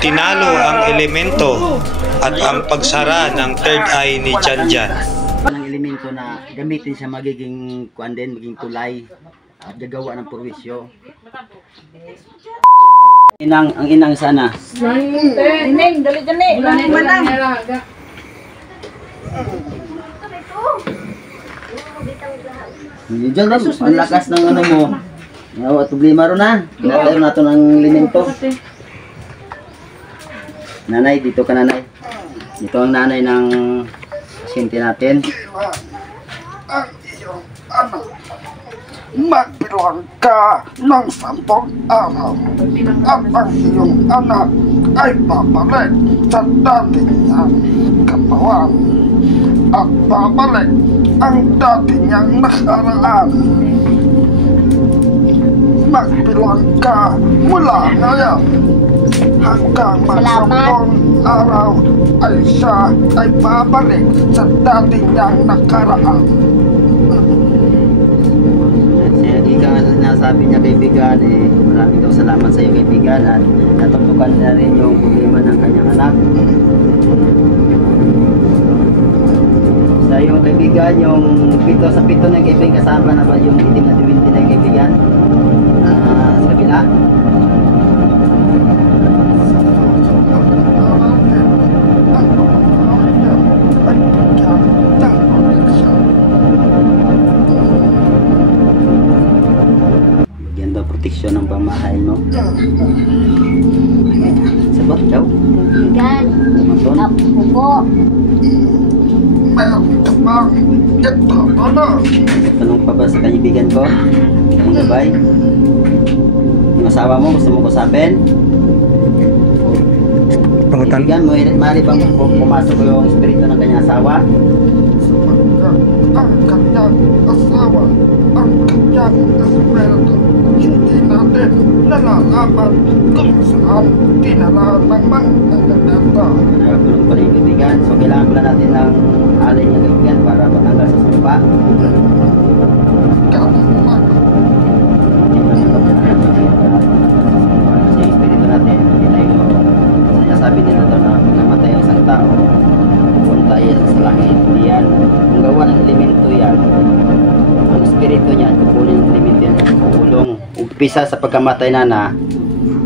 Tinalo ang elemento at ang pagsara ng third eye ni Janjan. Ang elemento na gamitin siya magiging kuan din, magiging tulay at gagawa ng purwisyo. Ang inang sana. Ineng, dali dali. Manang. Diyan lang, ang lakas ng ano mo. Nawa, problema ron na. Tayo nato ng elemento. Nanay, dito ka nanay. Dito ang nanay ng pasyente natin. Ang iyong anak, magbilang ka ng 10 araw at ang iyong anak ay babalik sa dati niyang katawan at babalik ang dati niyang nakaraan. Magbilang ka mula ngayon hanggang mag-10 araw ay siya ay babalik sa dati niyang nakaraan. Sinasabi niya kaibigan, maraming daw salamat sa iyo kaibigan at natutukan na rin yung problema ng kanyang anak. Sa iyo kaibigan, yung sa pito ng kaibigan, kasama na ba yung itim na diwinti na kaibigan? Sa kabila? Bigyan daw proteksyon ng pamahay mo. Sabot daw. Gan. Apo po. Meron ka bang itatanong? Tanong pa ba sa kaibigan ko? Ang gabay? Yung asawa mo, gusto mo kusapin? Kaibigan mo, maaari bang pumasok yung espiritu ng kanyang asawa? Ang kanyang asawa, ang kanyang espiritu, hindi natin nalalaman kung saan dinala ng mga elemento. Nagulong pala yung kaibigan. So kailangan pala natin ng alay niya kaibigan para matanggal sa sumpa. Kasi yung espiritu natin, hindi tayo sinasabi nila daw na pag namatay ang isang tao, pupunta yan sa langit. Hindi yan. Kung gawa ng elemento yan, ang espiritu niya, kukunin ng elemento yan, kukulong. Umpisa sa pagkamatay na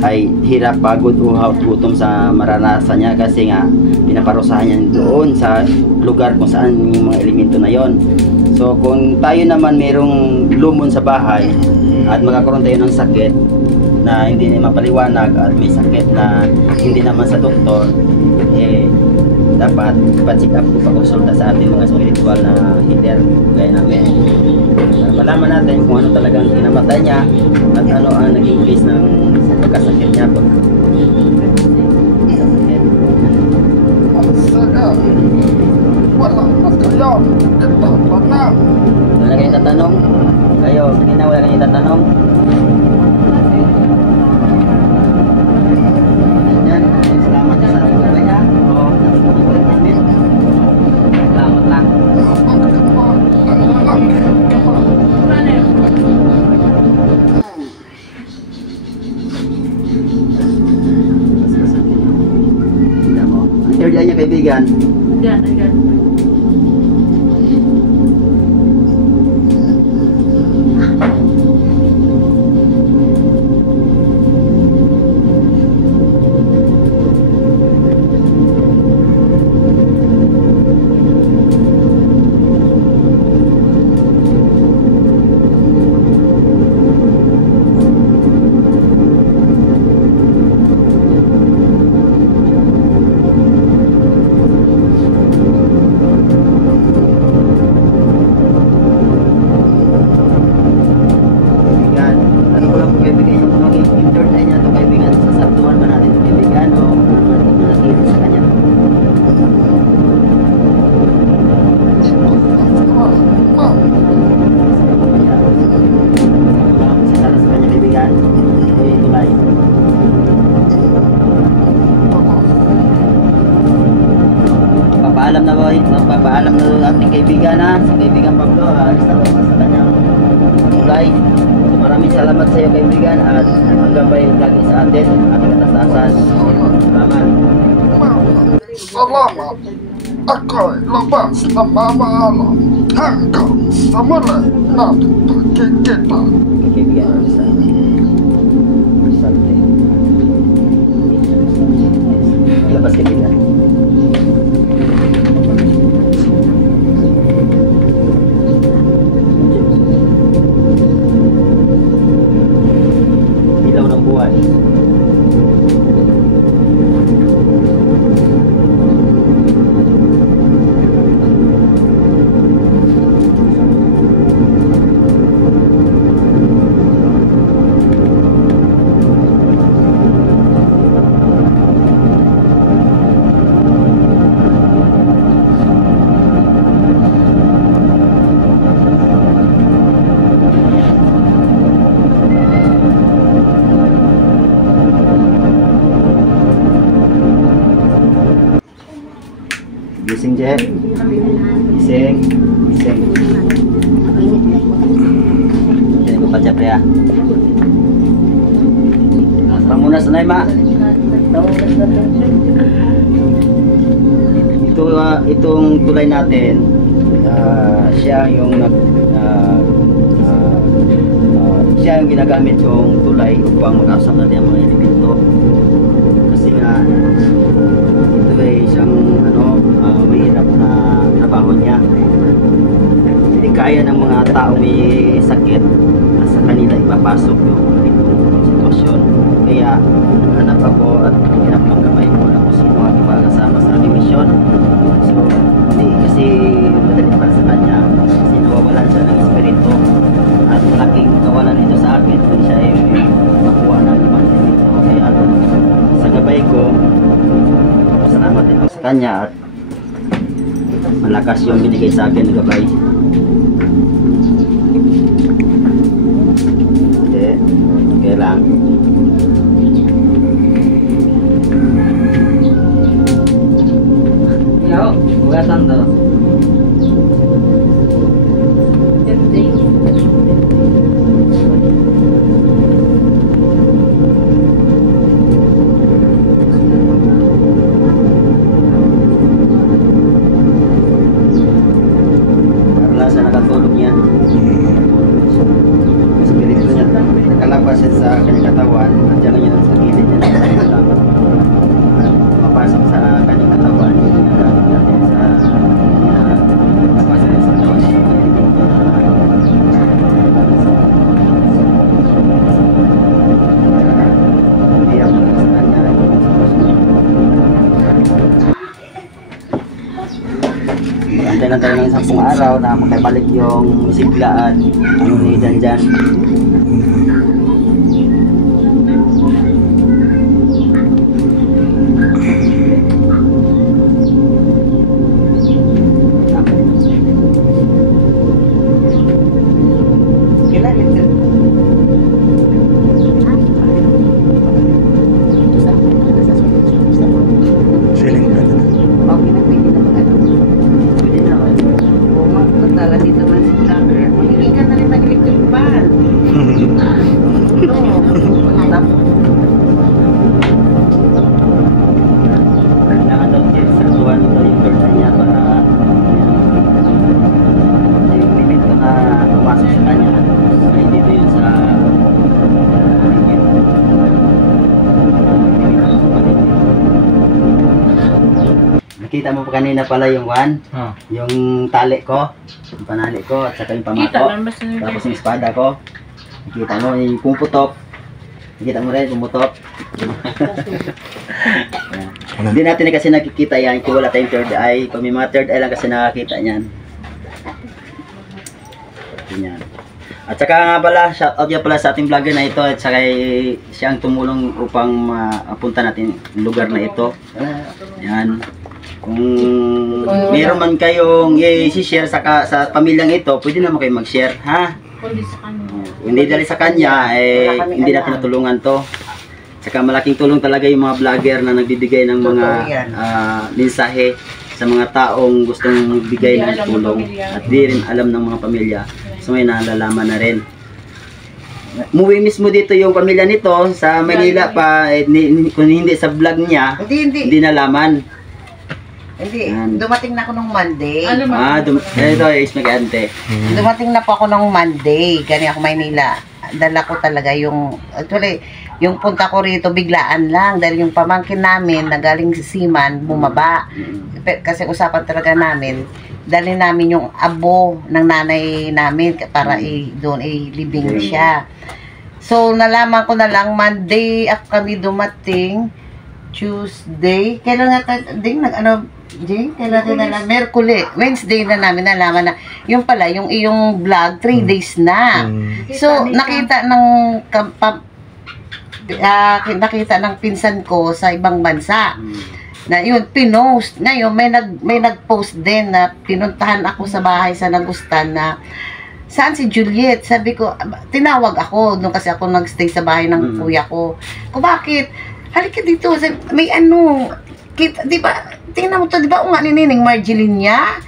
ay hirap, pagod, uhaw, gutom sa maranasan niya kasi nga pinaparusahan niya doon sa lugar kung saan yung mga elemento na yon. So kung tayo naman mayroong lumon sa bahay at magkakaroon tayo ng sakit na hindi na mapaliwanag at may sakit na hindi naman sa doktor, dapat ipa-check up o pag-consulta sa ating mga spiritual na healer gaya namin para malaman natin kung ano talagang kinamatay niya at ano ang naging case ng pagkasakit niya. Wala na kayo, itatanong. Wala kayong tatanong? Kayo, sige na, wala kayong tatanong? Yan, salamat sa ating babay ha. Salamat lang. Ang third eye niya kaibigan. Gan. Nagpapaalam na ating kaibigan ha, si kaibigan Pablo, alis na po sa kanyang tulay. So maraming salamat sa iyo kaibigan at ang gabay lagi sa atin, ating katastasan. salamat. Ako'y labas na mamaalam hanggang sa muli natin pagkikita. Bigyan ko sa something. Labas ka bila. Ilaw ng buhay. Gising, Je. Gising. Gising. Yan ko pa, Je, pre, ah. Pamunas na, Ma. Itong tulay natin, siya yung siya yung ginagamit yung tulay upang mag-asap natin ang mga elemento. Kasi nga, ito ay isang mahirap na trabaho niya. Hindi kaya ng mga tao may sakit na sa kanila ipapasok yung ganitong sitwasyon. Kaya hanap ako at hirap ng kamay ko na kung sino ang ipakasama sa aking misyon. So, hindi kasi madali para sa kanya kasi nawawalan siya ng espiritu at malaking kawalan ito sa akin kung siya ay makuha ng ibang espiritu. Kaya sa gabay ko, salamat din ako sa kanya at malakas yung binigay sa akin na gabay. Okay lang. Yo, hugasan to. Para sa nakatulog niya. Espiritu niya nakalabas sa kanyang katawan at dyan niya sa gilid niya at mapasok sa kanyang katawan. Ginagamit natin sa napasok sa katawan niya. Hirap na sa kanya. Antay lang tayo ng 10 araw na makibalik yung siglaan ni Danjan. Feeling ka na. Nakita mo pa kanina pala yung yung tali ko, yung panali ko at saka yung pamako, tapos yung espada ko. Nakita mo yung pumuputok. Nakita mo rin pumuputok. Hindi natin kasi nakikita yan kung wala tayong third eye. Pag may mga third eye lang kasi nakakita niyan. Yan. At saka nga pala, shoutout niya pala sa ating vlogger na ito at saka siyang tumulong upang mapunta natin yung lugar na ito. Yan. Kung meron man kayong i-share sa pamilyang ito, pwede naman kayo mag-share, ha? Hindi dali sa kanya, hindi natin natulungan to. Saka malaking tulong talaga yung mga vlogger na nagbibigay ng mga mensahe sa mga taong gustong bigay ng tulong at di rin alam ng mga pamilya. So may nalalaman na rin. Muwi mismo dito yung pamilya nito sa Manila pa, kung hindi sa vlog niya, hindi nalaman. Hindi, Yan. dumating na ako nung Monday. Ito is mag-ante. Dumating na po ako nung Monday. Gani ako Maynila. Dala ko talaga yung, actually, yung punta ko rito biglaan lang. Dahil yung pamangkin namin na galing sa Siman, bumaba. Kasi usapan talaga namin, dali namin yung abo ng nanay namin para doon libing siya. So, nalaman ko na lang, Monday kami dumating, Tuesday, kailan nga ding kailan na lang, Merkulis, Wednesday na namin nalaman na, yung pala, yung iyong vlog, 3 days na. So, nakita ng pinsan ko sa ibang bansa, na yun, pinost. Ngayon, may nag-post din na pinuntahan ako sa bahay sa Nagustan na, saan si Juliet? Sabi ko, tinawag ako, nung kasi ako nagstay sa bahay ng kuya ko. Bakit? Halika dito, sabi, may kita, di ba, tingnan mo to, di ba, nga ni Nining Marjeline niya?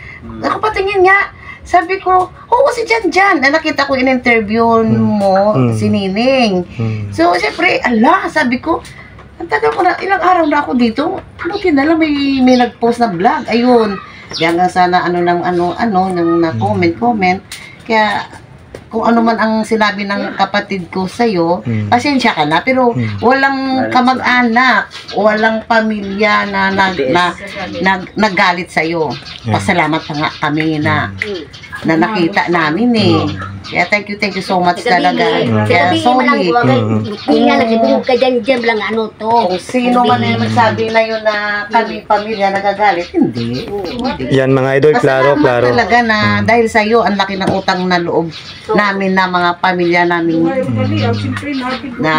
Ako patingin nga, sabi ko, oo, si Jan. Nakita ko in-interview mo, si Nining. So, syempre, sabi ko, ang tagal ko na, ilang araw na ako dito, buti na lang may nag-post na vlog, ayun, hanggang sana na comment, kaya, kung ano man ang sinabi ng kapatid ko sa'yo, pasensya ka na, pero walang kamag-anak, walang pamilya na naggalit sa'yo. Pasalamat pa nga kami na nakita namin eh. Kaya thank you so much talaga. Kaya sorry. Hindi nga lang, ibig ka dyan lang ano to. Kung sino man yung magsabi na yun na kami pamilya nagagalit, hindi. Yan mga idol, klaro. Talaga na dahil sa iyo ang laki ng utang na loob namin na mga pamilya namin na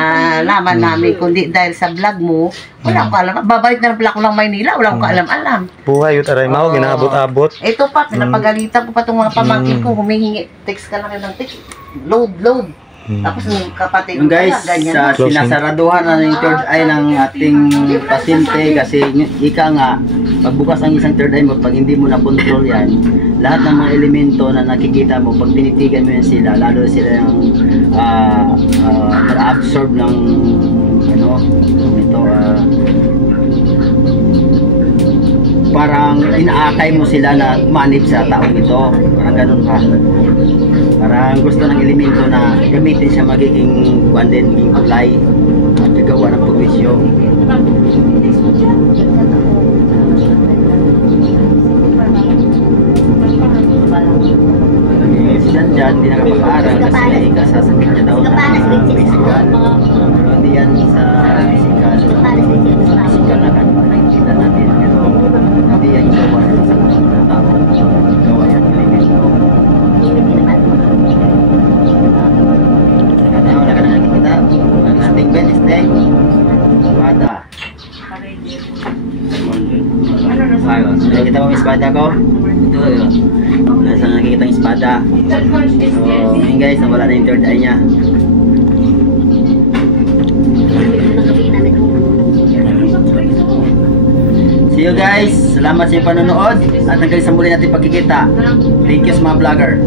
laman namin, kundi dahil sa vlog mo, wala ko alam. Babalik na pala ako ng Maynila, wala ko alam. Buhay yun, aray mo, ginaabot-abot. Ito pa, pinapagalitan ko pa itong mga pamangkin ko, humihingi, text ka lang ng text, load. Tapos yung kapatid Yung guys, pala, ganyan. sa sinasaraduhan na yung third eye ng ating pasyente kasi ika nga, pagbukas ng isang third eye mo, pag hindi mo na-control yan, lahat ng mga elemento na nakikita mo, pag tinitigan mo yan sila, lalo sila yung absorb ng parang inaakay mo sila na manip sa taong ito, parang ganun pa. Parang gusto ng elemento na gamitin siya magiging magiging kulay at gagawa ng pagwisyo. Si Jan hindi nakapag-aaral kasi ikasasabit niya daw na physical. Pero hindi yan sa physical. Sa physical na kan nakikita natin, pero hindi yan yung gawa sa mga tao. Gawa yan ng elemento. Wala ka na nakikita. Ang ating Wednesday, espada. Ayos. Nakikita mo yung espada ko? Ito yun. Wala saan nakikita yung espada. So, yun guys, nawala na yung third eye niya. See you guys. Salamat sa inyong panonood. At hanggang sa muli natin pagkikita. Thank you sa mga vlogger.